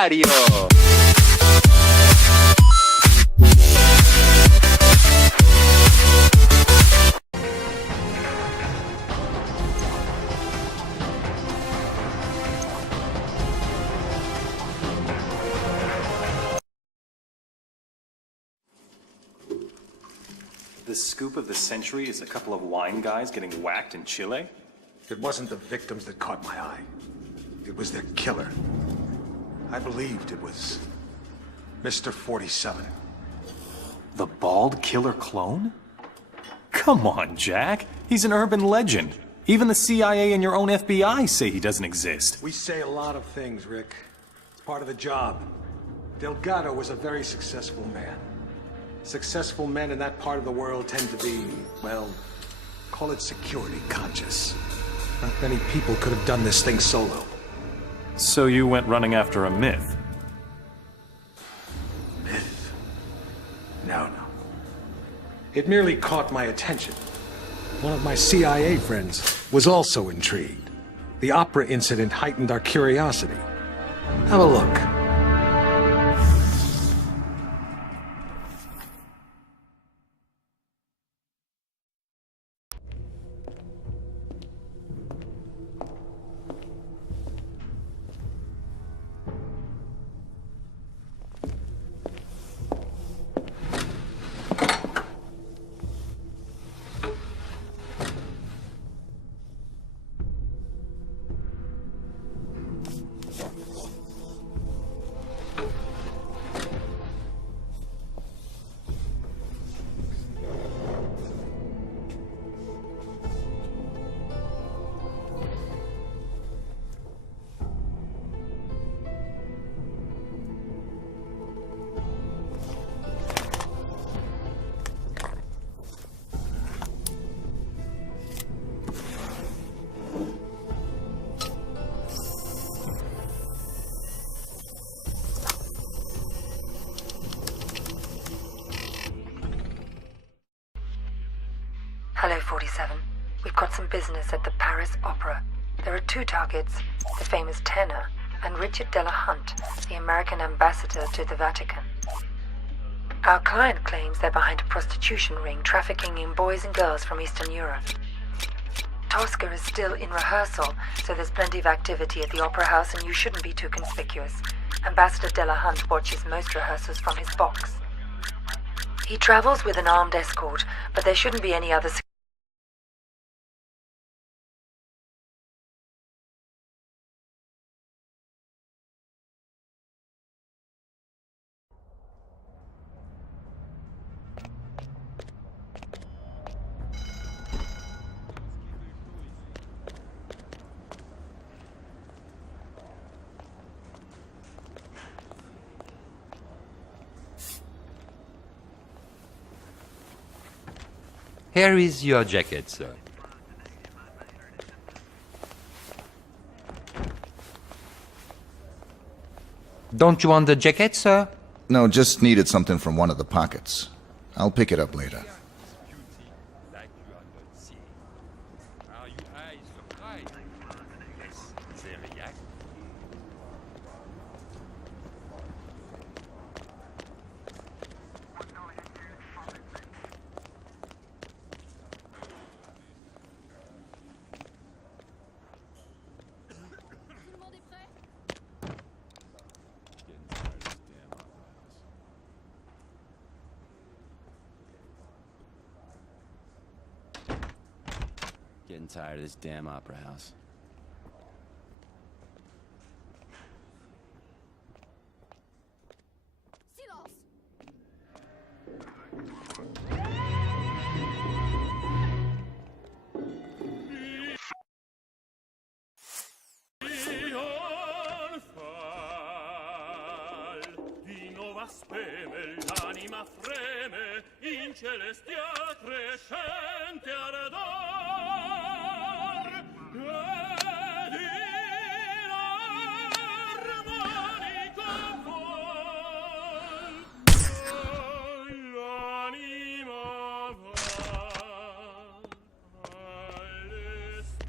Mario! The scoop of the century is a couple of wine guys getting whacked in Chile? It wasn't the victims that caught my eye. It was their killer. I believed it was Mr. 47. The bald killer clone? Come on, Jack. He's an urban legend. Even the CIA and your own FBI say he doesn't exist. We say a lot of things, Rick. It's part of the job. Delgado was a very successful man. Successful men in that part of the world tend to be, well, call it security conscious. Not many people could have done this thing solo. So you went running after a myth? Myth? No. It merely caught my attention. One of my CIA friends was also intrigued. The opera incident heightened our curiosity. Have a look. Hello, 47. We've got some business at the Paris Opera. There are two targets, the famous tenor and Richard Delahunt, the American ambassador to the Vatican. Our client claims they're behind a prostitution ring trafficking in boys and girls from Eastern Europe. Tosca is still in rehearsal, so there's plenty of activity at the Opera House and you shouldn't be too conspicuous. Ambassador Delahunt watches most rehearsals from his box. He travels with an armed escort, but there shouldn't be any other Here is your jacket, sir. Don't you want the jacket, sir? No, just needed something from one of the pockets. I'll pick it up later. Getting tired of this damn opera house. L'anima freme in celestia crescente ardor ed in armonica vol l'anima va all'estasi.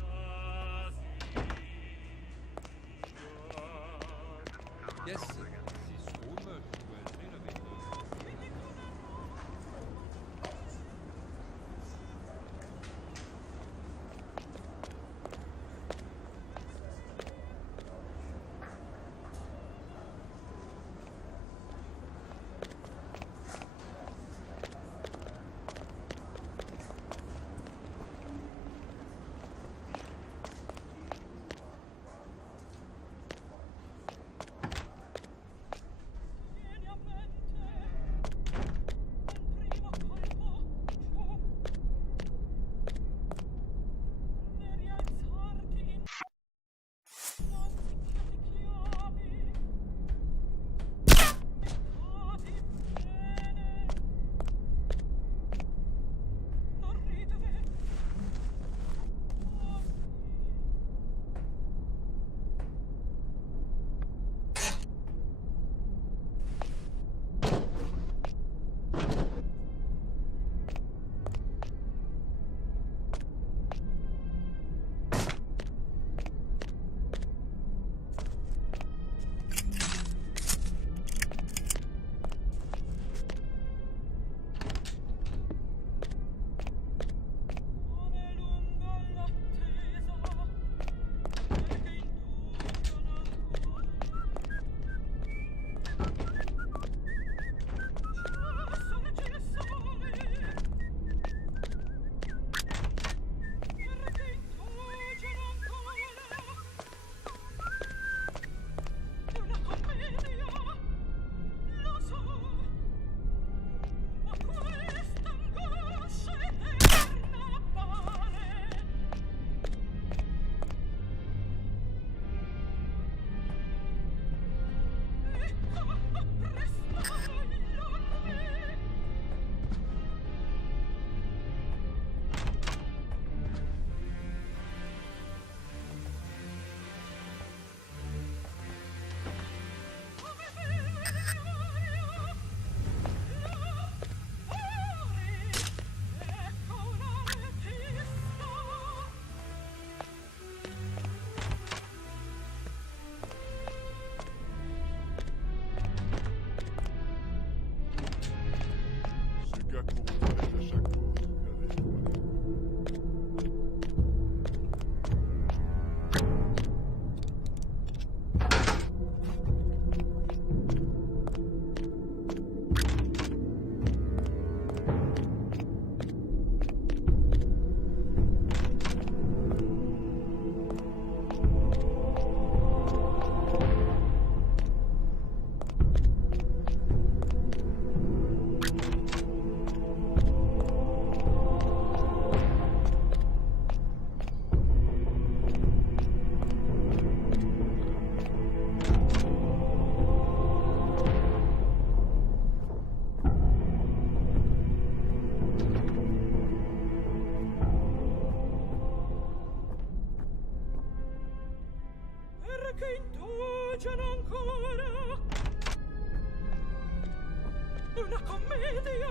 Una commedia,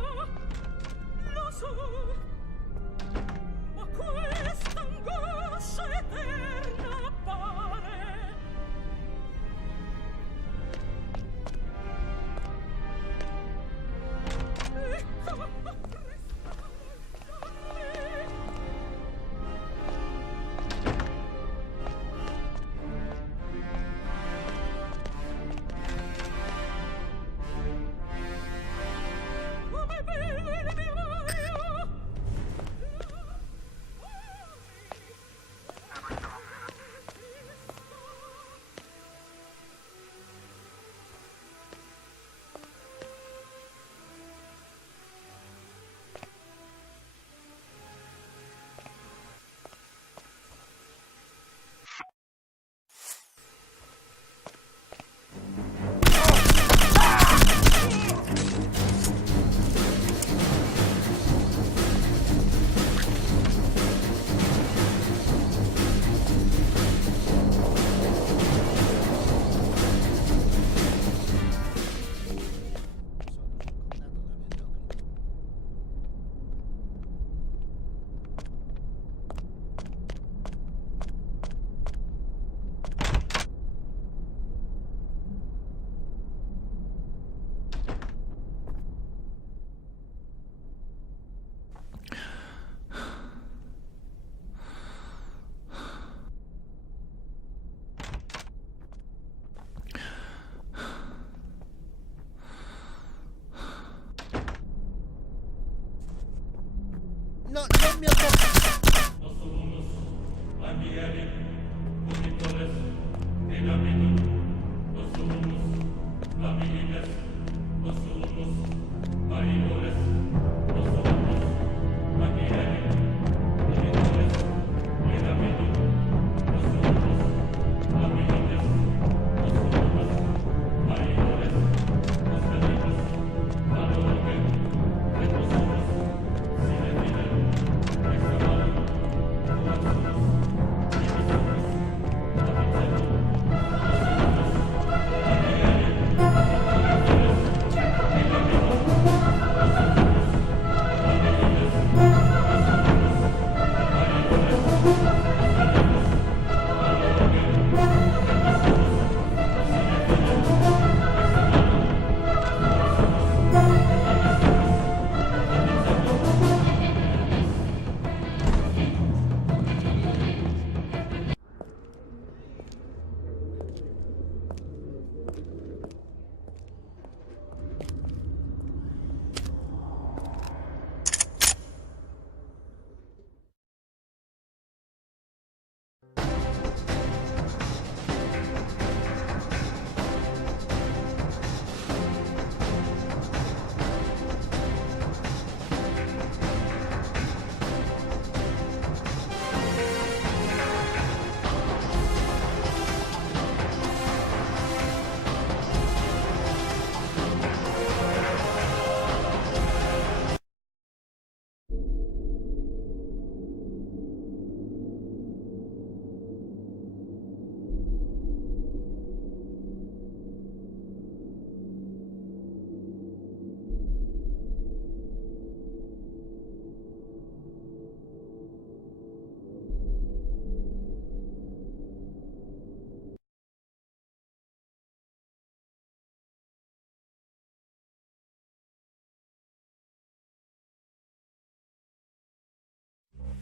lo so, ma questa angoscia eterna appare. Ecco,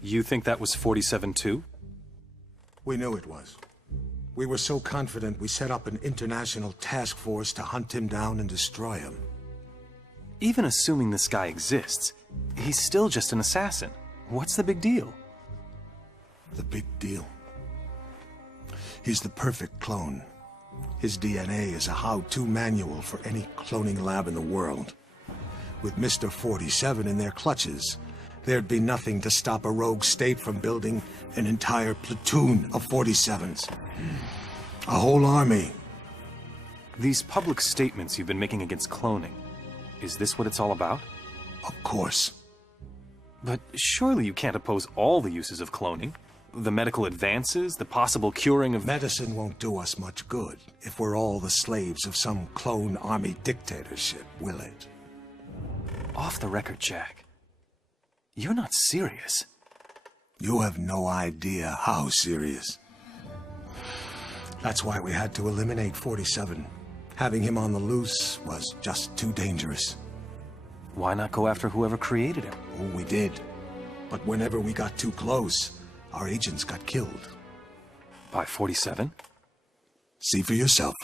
You think that was 47 too? We knew it was. We were so confident we set up an international task force to hunt him down and destroy him. Even assuming this guy exists, he's still just an assassin. What's the big deal? The big deal. He's the perfect clone. His DNA is a how-to manual for any cloning lab in the world. With Mr. 47 in their clutches, there'd be nothing to stop a rogue state from building an entire platoon of 47s. A whole army. These public statements you've been making against cloning, is this what it's all about? Of course. But surely you can't oppose all the uses of cloning. The medical advances, the possible curing of... Medicine won't do us much good if we're all the slaves of some clone army dictatorship, will it? Off the record, Jack. You're not serious. You have no idea how serious. That's why we had to eliminate 47. Having him on the loose was just too dangerous. Why not go after whoever created him? Oh, we did. But whenever we got too close, our agents got killed. By 47? See for yourself.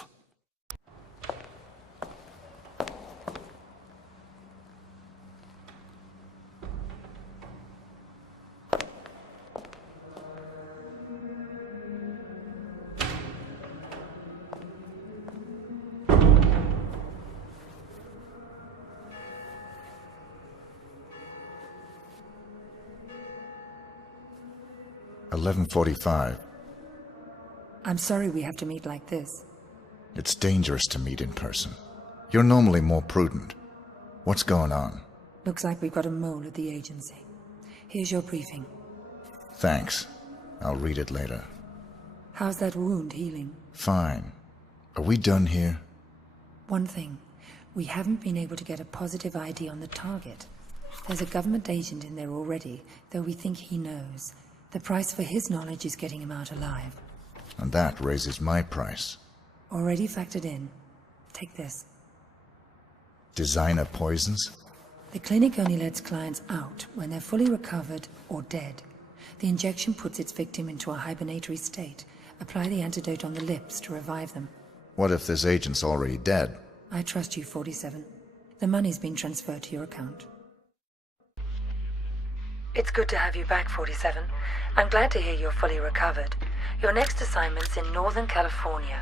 $11:45. I'm sorry we have to meet like this. It's dangerous to meet in person. You're normally more prudent. What's going on? Looks like we've got a mole at the agency. Here's your briefing. Thanks. I'll read it later. How's that wound healing? Fine. Are we done here? One thing. We haven't been able to get a positive ID on the target. There's a government agent in there already, though we think he knows. The price for his knowledge is getting him out alive. And that raises my price. Already factored in. Take this. Designer poisons? The clinic only lets clients out when they're fully recovered or dead. The injection puts its victim into a hibernatory state. Apply the antidote on the lips to revive them. What if this agent's already dead? I trust you, 47. The money's been transferred to your account. It's good to have you back, 47. I'm glad to hear you're fully recovered. Your next assignment's in Northern California.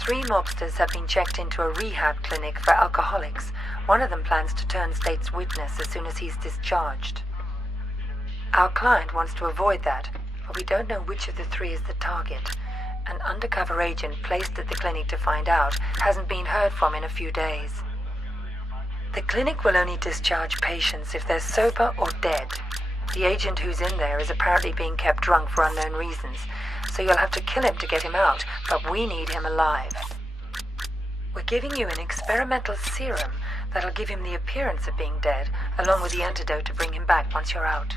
3 mobsters have been checked into a rehab clinic for alcoholics. One of them plans to turn state's witness as soon as he's discharged. Our client wants to avoid that, but we don't know which of the 3 is the target. An undercover agent placed at the clinic to find out hasn't been heard from in a few days. The clinic will only discharge patients if they're sober or dead. The agent who's in there is apparently being kept drunk for unknown reasons, so you'll have to kill him to get him out, but we need him alive. We're giving you an experimental serum that'll give him the appearance of being dead, along with the antidote to bring him back once you're out.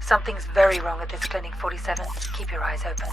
Something's very wrong at this clinic, 47. Keep your eyes open.